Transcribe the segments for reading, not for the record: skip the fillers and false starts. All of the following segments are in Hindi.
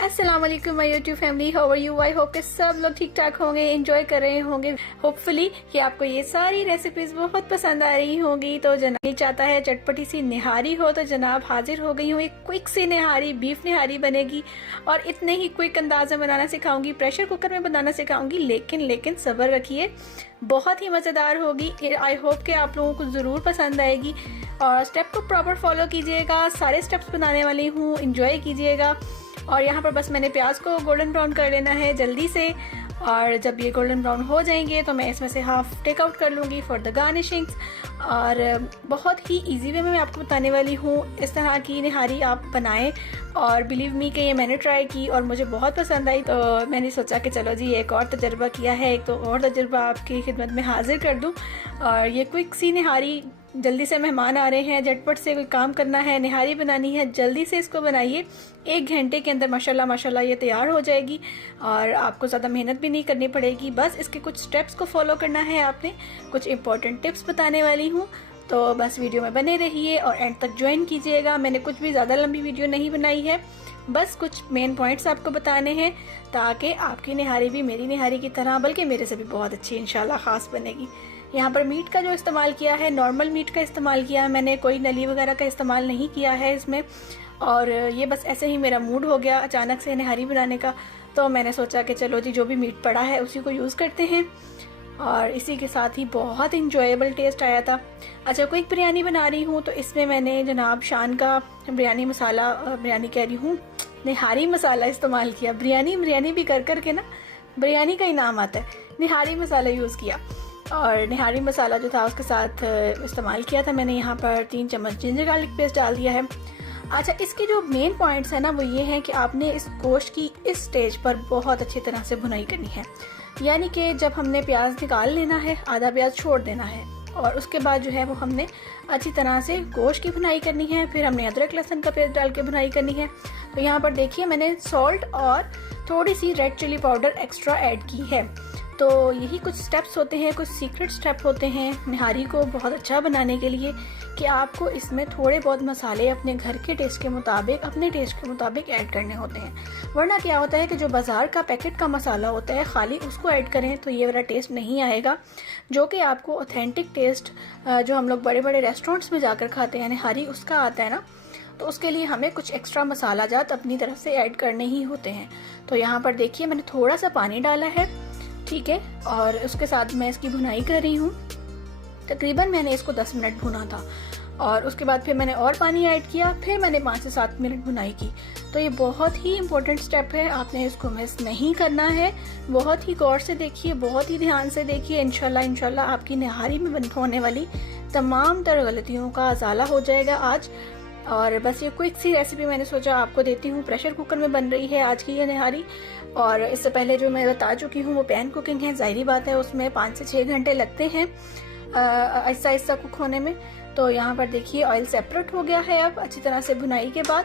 अस्सलाम वालेकुम my YouTube family, how are you? I hope कि सब लोग ठीक ठाक होंगे, एंजॉय कर रहे होंगे। होपफुली कि आपको ये सारी रेसिपीज बहुत पसंद आ रही होंगी। तो जनाब ये चाहता है चटपटी सी निहारी हो, तो जनाब हाजिर हो गई हूँ। एक क्विक सी निहारी, बीफ निहारी बनेगी और इतने ही क्विक अंदाज में बनाना सिखाऊंगी। प्रेशर कुकर में बनाना सिखाऊंगी, लेकिन सब्र रखिए, बहुत ही मज़ेदार होगी। आई होप कि आप लोगों को ज़रूर पसंद आएगी और स्टेप को प्रॉपर फॉलो कीजिएगा। सारे स्टेप्स बनाने वाली हूँ, इंजॉय कीजिएगा। और यहाँ पर बस मैंने प्याज को गोल्डन ब्राउन कर लेना है जल्दी से, और जब ये गोल्डन ब्राउन हो जाएंगे तो मैं इसमें से हाफ टेक आउट कर लूँगी फॉर द गार्निशिंग्स। और बहुत ही इजी वे में मैं आपको बताने वाली हूँ, इस तरह की निहारी आप बनाएं। और बिलीव मी कि ये मैंने ट्राई की और मुझे बहुत पसंद आई, तो मैंने सोचा कि चलो जी एक और तजर्बा किया है, एक तो और तजर्बा आपकी खिदमत में हाजिर कर दूँ। और ये क्विक सी निहारी, जल्दी से मेहमान आ रहे हैं, झटपट से कोई काम करना है, निहारी बनानी है, जल्दी से इसको बनाइए। 1 घंटे के अंदर माशाल्लाह ये तैयार हो जाएगी और आपको ज़्यादा मेहनत भी नहीं करनी पड़ेगी। बस इसके कुछ स्टेप्स को फॉलो करना है आपने। कुछ इंपॉर्टेंट टिप्स बताने वाली हूँ, तो बस वीडियो में बने रहिए और एंड तक ज्वाइन कीजिएगा। मैंने कुछ भी ज़्यादा लंबी वीडियो नहीं बनाई है, बस कुछ मेन पॉइंट्स आपको बताने हैं ताकि आपकी निहारी भी मेरी निहारी की तरह, बल्कि मेरे से भी बहुत अच्छी इंशाल्लाह ख़ास बनेगी। यहाँ पर मीट का जो इस्तेमाल किया है, नॉर्मल मीट का इस्तेमाल किया है मैंने, कोई नली वगैरह का इस्तेमाल नहीं किया है इसमें। और ये बस ऐसे ही मेरा मूड हो गया अचानक से निहारी बनाने का, तो मैंने सोचा कि चलो जी जो भी मीट पड़ा है उसी को यूज़ करते हैं। और इसी के साथ ही बहुत इंजॉयबल टेस्ट आया था। अच्छा, क्विक बिरयानी बना रही हूँ, तो इसमें मैंने जनाब शान का बिरयानी मसाला, बिरयानी कह रही हूँ, निहारी मसाला इस्तेमाल किया। बिरयानी भी कर के ना बिरयानी का ही नाम आता है, निहारी मसाला यूज़ किया। और निहारी मसाला जो था उसके साथ इस्तेमाल किया था मैंने। यहाँ पर 3 चम्मच जिंजर गार्लिक पेस्ट डाल दिया है। अच्छा, इसके जो मेन पॉइंट्स हैं ना वो ये हैं कि आपने इस गोश्त की इस स्टेज पर बहुत अच्छी तरह से भुनाई करनी है। यानी कि जब हमने प्याज निकाल लेना है, आधा प्याज छोड़ देना है और उसके बाद जो है वो हमने अच्छी तरह से गोश्त की भुनाई करनी है। फिर हमने अदरक लहसुन का पेस्ट डाल के भुनाई करनी है। तो यहाँ पर देखिए मैंने सॉल्ट और थोड़ी सी red chilli powder extra add की है। तो यही कुछ स्टेप्स होते हैं, कुछ सीक्रेट स्टेप होते हैं निहारी को बहुत अच्छा बनाने के लिए, कि आपको इसमें थोड़े बहुत मसाले अपने घर के टेस्ट के मुताबिक, अपने टेस्ट के मुताबिक ऐड करने होते हैं। वरना क्या होता है कि जो बाज़ार का पैकेट का मसाला होता है खाली उसको ऐड करें तो ये वाला टेस्ट नहीं आएगा, जो कि आपको ऑथेंटिक टेस्ट जो हम लोग बड़े बड़े रेस्टोरेंट्स में जाकर खाते हैं निहारी, उसका आता है ना। तो उसके लिए हमें कुछ एक्स्ट्रा मसाला जात अपनी तरफ से ऐड करने ही होते हैं। तो यहाँ पर देखिए मैंने थोड़ा सा पानी डाला है, ठीक है, और उसके साथ मैं इसकी भुनाई कर रही हूँ। तकरीबन मैंने इसको 10 मिनट भुना था और उसके बाद फिर मैंने और पानी ऐड किया, फिर मैंने 5 से 7 मिनट भुनाई की। तो ये बहुत ही इम्पोर्टेंट स्टेप है, आपने इसको मिस नहीं करना है। बहुत ही गौर से देखिए, बहुत ही ध्यान से देखिए, इंशाल्लाह आपकी निहारी में होने वाली तमाम तर गलतियों का अजाला हो जाएगा आज। और बस ये क्विक सी रेसिपी मैंने सोचा आपको देती हूँ। प्रेशर कुकर में बन रही है आज की ये निहारी, और इससे पहले जो मैं बता चुकी हूँ वो पैन कुकिंग है। ज़ाहिरी बात है उसमें 5 से 6 घंटे लगते हैं आहिस्ता कुक होने में। तो यहाँ पर देखिए ऑयल सेपरेट हो गया है अब अच्छी तरह से भुनाई के बाद,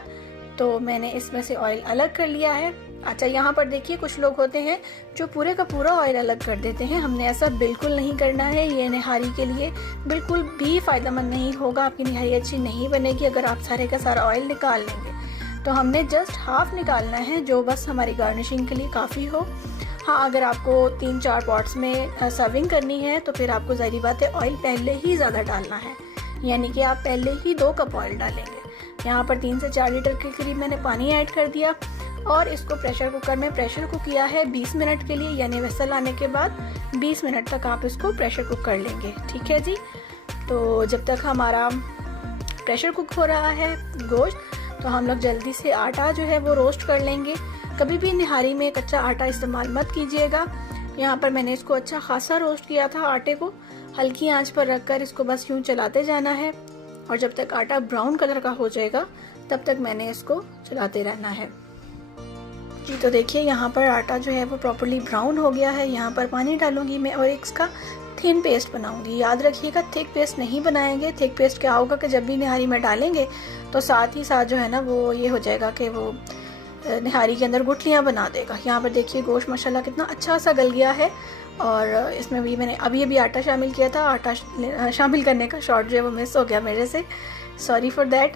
तो मैंने इसमें से ऑयल अलग कर लिया है। अच्छा, यहाँ पर देखिए कुछ लोग होते हैं जो पूरे का पूरा ऑयल अलग कर देते हैं, हमने ऐसा बिल्कुल नहीं करना है। ये निहारी के लिए बिल्कुल भी फ़ायदेमंद नहीं होगा, आपकी निहारी अच्छी नहीं बनेगी अगर आप सारे का सारा ऑयल निकाल लेंगे। तो हमने जस्ट हाफ निकालना है, जो बस हमारी गार्निशिंग के लिए काफ़ी हो। हाँ, अगर आपको 3-4 पॉट्स में सर्विंग करनी है तो फिर आपको ज़ाहिर बात है ऑयल पहले ही ज़्यादा डालना है, यानी कि आप पहले ही 2 कप ऑयल डालेंगे। यहाँ पर 3 से 4 लीटर के करीब मैंने पानी ऐड कर दिया और इसको प्रेशर कुकर में प्रेशर कुक किया है 20 मिनट के लिए, यानी विसल आने के बाद 20 मिनट तक आप इसको प्रेशर कुक कर लेंगे, ठीक है जी। तो जब तक हमारा प्रेशर कुक हो रहा है गोश्त, तो हम लोग जल्दी से आटा जो है वो रोस्ट कर लेंगे। कभी भी निहारी में कच्चा आटा इस्तेमाल मत कीजिएगा। यहाँ पर मैंने इसको अच्छा खासा रोस्ट किया था आटे को, हल्की आंच पर रखकर इसको बस यूँ चलाते जाना है और जब तक आटा ब्राउन कलर का हो जाएगा तब तक मैंने इसको चलाते रहना है जी। तो देखिए यहाँ पर आटा जो है वो प्रॉपर्ली ब्राउन हो गया है। यहाँ पर पानी डालूंगी मैं और इसका थिन पेस्ट बनाऊंगी। याद रखिएगा थिक पेस्ट नहीं बनाएंगे। थिक पेस्ट क्या होगा कि जब भी निहारी में डालेंगे तो साथ ही साथ जो है ना वो ये हो जाएगा कि वो निहारी के अंदर गुठलियाँ बना देगा। यहाँ पर देखिए गोश्त माशाल्लाह कितना अच्छा सा गल गया है और इसमें भी मैंने अभी आटा शामिल किया था। आटा शामिल करने का शॉट जो है वो मिस हो गया मेरे से, सॉरी फॉर दैट।